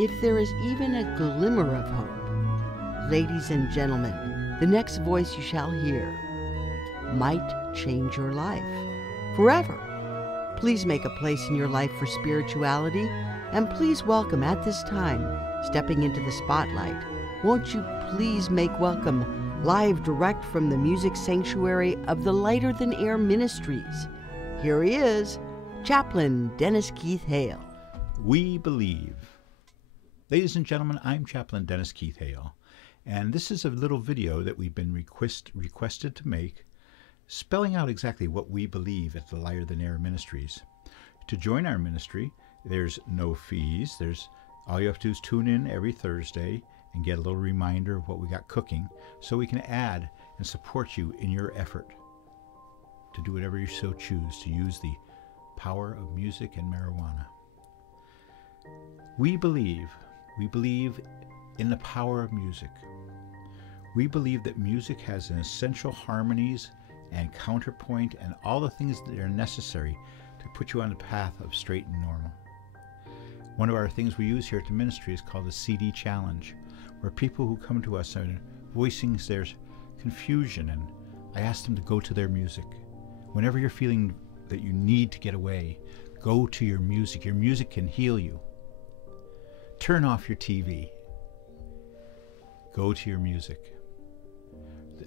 if there is even a glimmer of hope, ladies and gentlemen, the next voice you shall hear might change your life forever. Please make a place in your life for spirituality, and please welcome at this time, stepping into the spotlight, won't you please make welcome, live direct from the music sanctuary of the Lighter Than Air Ministries. Here he is, Chaplain Dennis Keith Hale. We believe. Ladies and gentlemen, I'm Chaplain Dennis Keith Hale, and this is a little video that we've been requested to make, spelling out exactly what we believe at the Lighter Than Air Ministries. To join our ministry, there's no fees. All you have to do is tune in every Thursday and get a little reminder of what we got cooking, so we can add and support you in your effort to do whatever you so choose to use the power of music and marijuana. We believe in the power of music. We believe that music has an essential harmonies and counterpoint and all the things that are necessary to put you on the path of straight and normal. One of our things we use here at the ministry is called the CD Challenge, where people who come to us are voicing their confusion, and I ask them to go to their music. Whenever you're feeling that you need to get away, go to your music. Your music can heal you. Turn off your TV. Go to your music.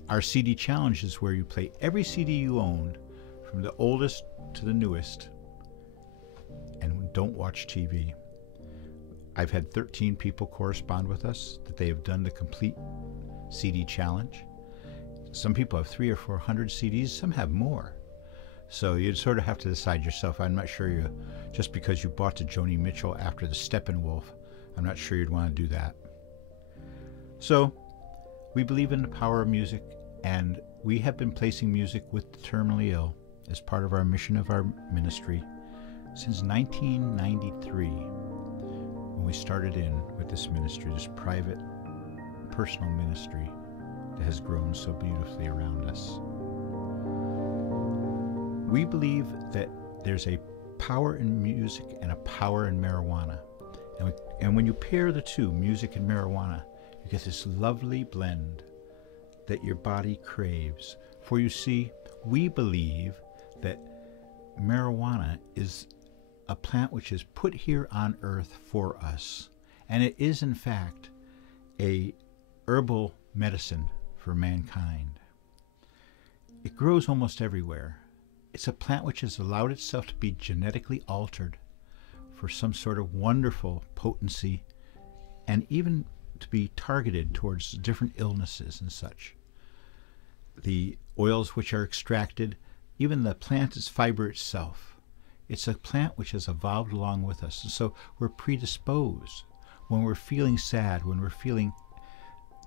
Our CD Challenge is where you play every CD you own, from the oldest to the newest, and don't watch TV. I've had 13 people correspond with us that they have done the complete CD Challenge. Some people have 300 or 400 CDs, some have more. So you sort of have to decide yourself. I'm not sure just because you bought the Joni Mitchell after the Steppenwolf, I'm not sure you'd want to do that. So we believe in the power of music, and we have been placing music with the terminally ill as part of our mission of our ministry since 1993, when we started in with this ministry, this private, personal ministry that has grown so beautifully around us. We believe that there's a power in music and a power in marijuana. And when you pair the two, music and marijuana, you get this lovely blend that your body craves. For you see, we believe that marijuana is a plant which is put here on earth for us. And it is, in fact, a herbal medicine for mankind. It grows almost everywhere. It's a plant which has allowed itself to be genetically altered for some sort of wonderful potency, and even to be targeted towards different illnesses and such. The oils which are extracted, even the plant's fiber itself, it's a plant which has evolved along with us. And so we're predisposed when we're feeling sad, when we're feeling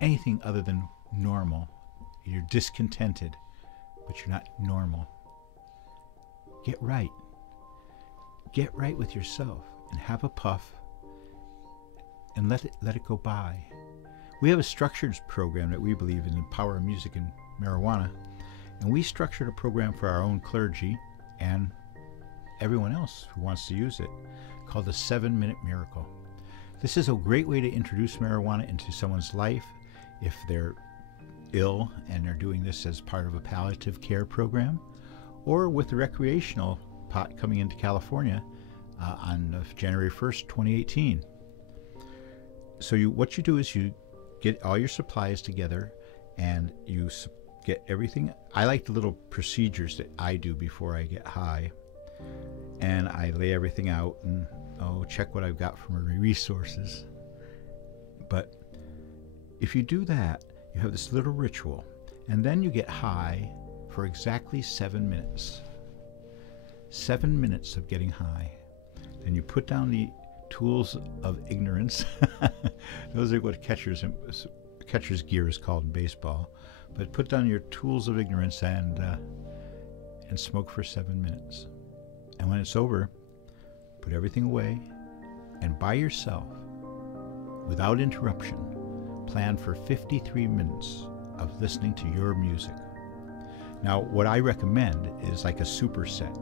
anything other than normal. You're discontented, but you're not normal. Get right. Get right with yourself and have a puff and let it go by. We have a structured program that we believe in the power of music and marijuana, and we structured a program for our own clergy and everyone else who wants to use it, called the 7-Minute Miracle. This is a great way to introduce marijuana into someone's life if they're ill and they're doing this as part of a palliative care program, or with the recreational pot coming into California on January 1st, 2018. So what you do is you get all your supplies together and you get everything. I like the little procedures that I do before I get high, and I lay everything out and check what I've got from resources. But if you do that, you have this little ritual, and then you get high for exactly 7 minutes. 7 minutes of getting high. Then you put down the tools of ignorance. Those are what catcher's gear is called in baseball. But put down your tools of ignorance and smoke for 7 minutes. And when it's over, put everything away, and by yourself, without interruption, plan for 53 minutes of listening to your music. Now, what I recommend is like a superset.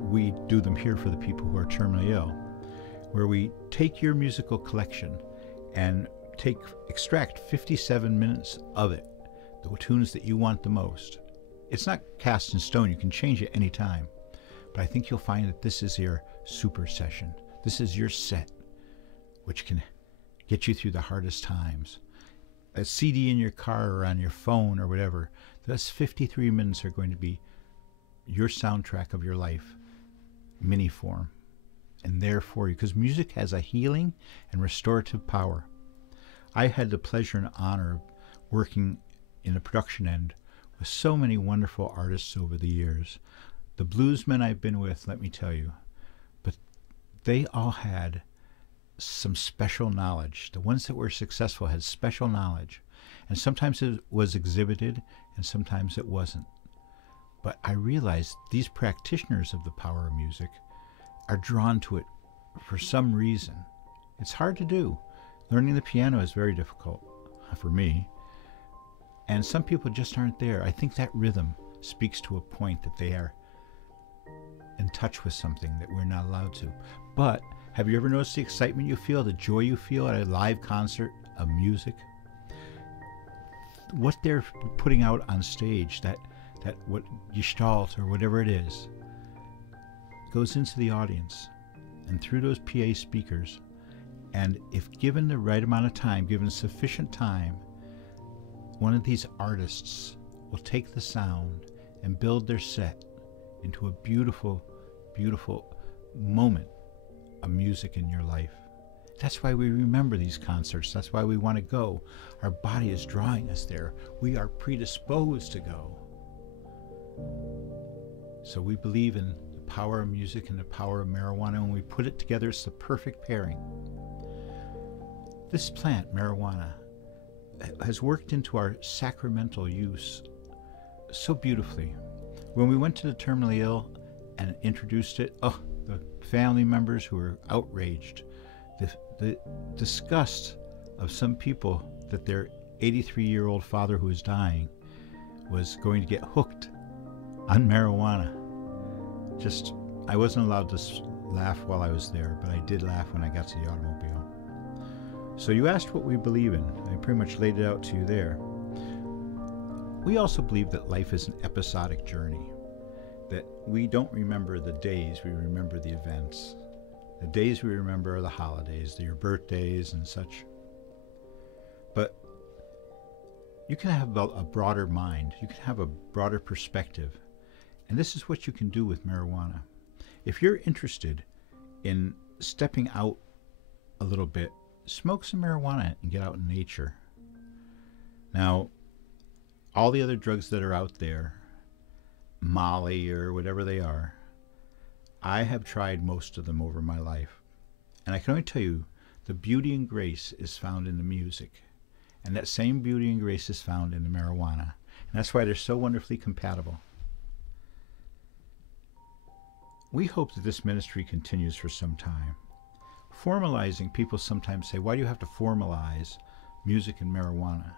We do them here for the people who are terminally ill. where we take your musical collection and extract 57 minutes of it, the tunes that you want the most. It's not cast in stone. You can change it any time. But I think you'll find that this is your super session. This is your set, which can get you through the hardest times. A CD in your car or on your phone or whatever, those 53 minutes are going to be your soundtrack of your life, mini form, and there for you, because music has a healing and restorative power. I had the pleasure and honor of working in the production end with so many wonderful artists over the years. The bluesmen I've been with, let me tell you, but they all had some special knowledge. The ones that were successful had special knowledge, and sometimes it was exhibited and sometimes it wasn't. But I realized these practitioners of the power of music are drawn to it for some reason. It's hard to do. Learning the piano is very difficult for me, and some people just aren't there. I think that rhythm speaks to a point that they are in touch with something that we're not allowed to. But have you ever noticed the excitement you feel, the joy you feel at a live concert of music? What they're putting out on stage, that what gestalt or whatever it is, goes into the audience and through those PA speakers. And if given the right amount of time, given sufficient time, one of these artists will take the sound and build their set into a beautiful, beautiful moment of music in your life. That's why we remember these concerts. That's why we want to go. Our body is drawing us there. We are predisposed to go. So we believe in the power of music and the power of marijuana. When we put it together, it's the perfect pairing. This plant, marijuana, has worked into our sacramental use so beautifully. When we went to the terminally ill and introduced it, the family members who were outraged, the disgust of some people that their 83-year-old father who was dying was going to get hooked on marijuana. I wasn't allowed to laugh while I was there, but I did laugh when I got to the automobile. So you asked what we believe in. I pretty much laid it out to you there. We also believe that life is an episodic journey, that we don't remember the days, we remember the events. The days we remember are the holidays, your birthdays and such. But you can have a broader mind, you can have a broader perspective, and this is what you can do with marijuana. If you're interested in stepping out a little bit, smoke some marijuana and get out in nature. Now, all the other drugs that are out there, Molly or whatever they are, I have tried most of them over my life. And I can only tell you, the beauty and grace is found in the music. And that same beauty and grace is found in the marijuana. And that's why they're so wonderfully compatible. We hope that this ministry continues for some time. Formalizing, people sometimes say, why do you have to formalize music and marijuana?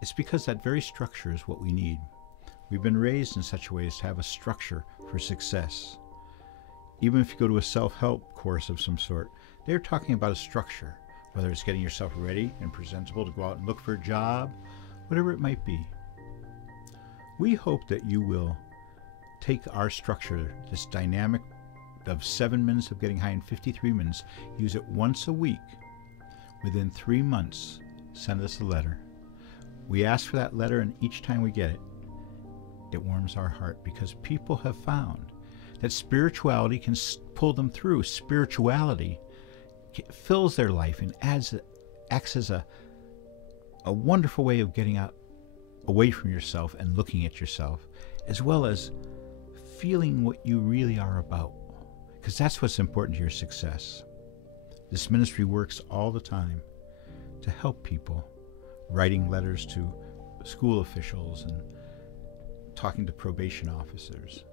It's because that very structure is what we need. We've been raised in such a way as to have a structure for success. Even if you go to a self-help course of some sort, they're talking about a structure, whether it's getting yourself ready and presentable to go out and look for a job, whatever it might be. We hope that you will take our structure, this dynamic of 7 minutes of getting high in 53 minutes, use it once a week. Within 3 months, send us a letter. We ask for that letter, and each time we get it, it warms our heart, because people have found that spirituality can pull them through. Spirituality fills their life and acts as a wonderful way of getting out away from yourself and looking at yourself, as well as feeling what you really are about, because that's what's important to your success. This ministry works all the time to help people, writing letters to school officials and talking to probation officers.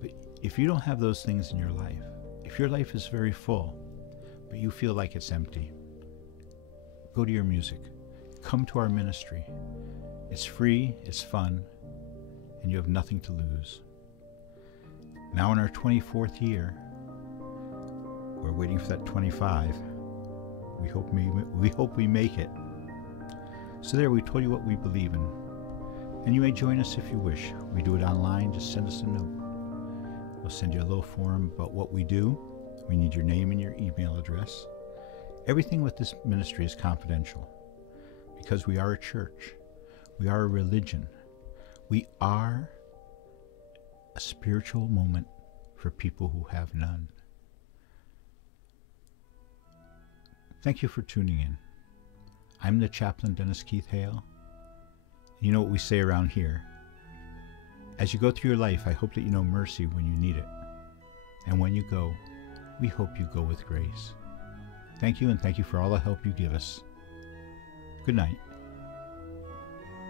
But if you don't have those things in your life, if your life is very full, but you feel like it's empty, go to your music. Come to our ministry. It's free, it's fun, and you have nothing to lose. Now in our 24th year, we're waiting for that 25. We hope we make it. So there, we told you what we believe in. And you may join us if you wish. We do it online. Just send us a note. We'll send you a little form about what we do. We need your name and your email address. Everything with this ministry is confidential because we are a church. We are a religion. We are a spiritual moment for people who have none. Thank you for tuning in. I'm the chaplain, Dennis Keith Hale. You know what we say around here. As you go through your life, I hope that you know mercy when you need it. And when you go, we hope you go with grace. Thank you, and thank you for all the help you give us. Good night.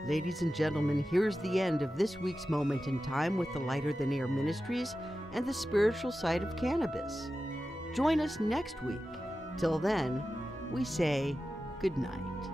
Ladies and gentlemen, here's the end of this week's Moment in Time with the Lighter Than Air Ministries and the spiritual side of cannabis. Join us next week. Till then, we say good night.